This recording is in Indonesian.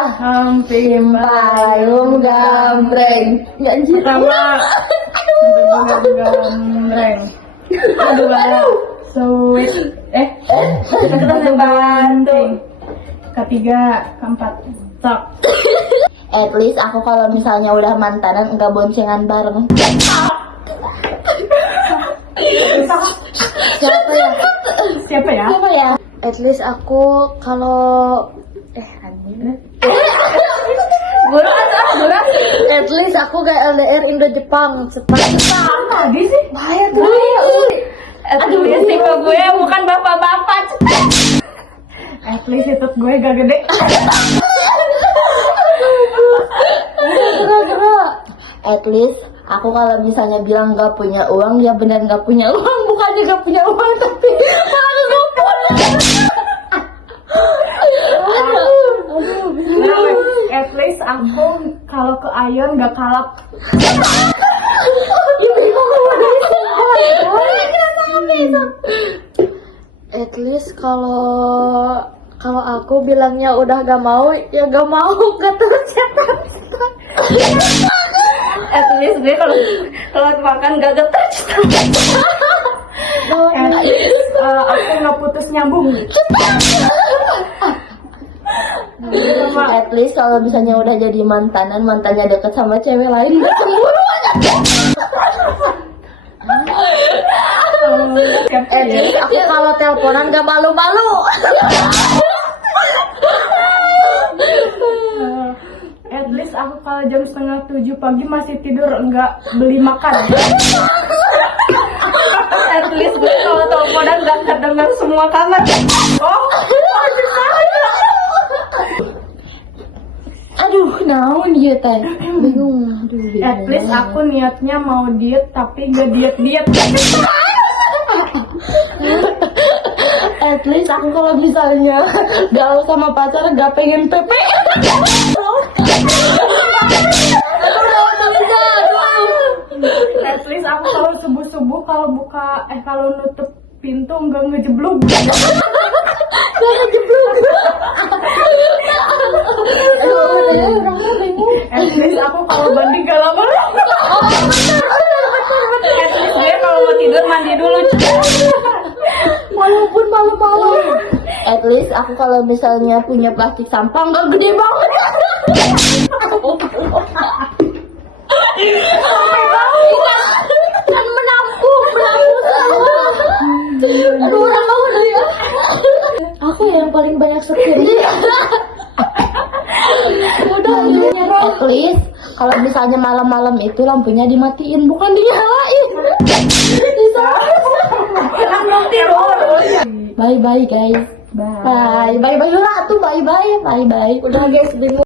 Hampim payung gambreng. Anjir. Pertama, gambreng. Kedua, sweet. Ketiga, banting. Ketiga, keempat, sok. At least aku kalau misalnya udah mantanan enggak boncengan bareng. Siapa ya? Siapa ya? At least aku kalau At least aku kayak LDR Indo Jepang cepat. Lagi sih? Bahaya tuh. At least tipe gue bukan bapak-bapak. At least itu gue gak gede. At least aku kalau misalnya bilang nggak punya uang, ya benar nggak punya uang, bukannya nggak punya uang tapi harus ngumpul. At least aku kalau ke Ayon gak kalap. At least kalau aku bilangnya udah gak mau, ya gak mau, gak terus. At least gue kalau makan gak getar. At least aku nggak putus nyambung. At least kalau misalnya udah jadi mantannya deket sama cewek lain, gak cemburu. At least aku kalau teleponan gak malu-malu. At least aku kalau jam 6:30 pagi masih tidur enggak beli makan. At least gue kalau teleponan enggak kedengar semua kamar. Aduh, naon dia teh? Bingung. At least aku niatnya mau diet tapi gak diet. At least aku kalau misalnya gaul sama pacar gak pengen PP. At least aku kalau subuh kalau kalau nutup pintu enggak ngejeblok. At least aku kalau mandi gak lama-lama. At least gue kalau mau tidur mandi dulu. Walaupun malu-malu. At least aku kalau misalnya punya plastik sampah nggak gede banget. Kan menampung. Aduh, orang mau dari aku yang paling banyak setir. Udah, at least kalau misalnya malam-malam itu lampunya dimatiin bukan dinyalain. Bye bye guys. Bye Yura tuh bye bye. Udah guys, bingung.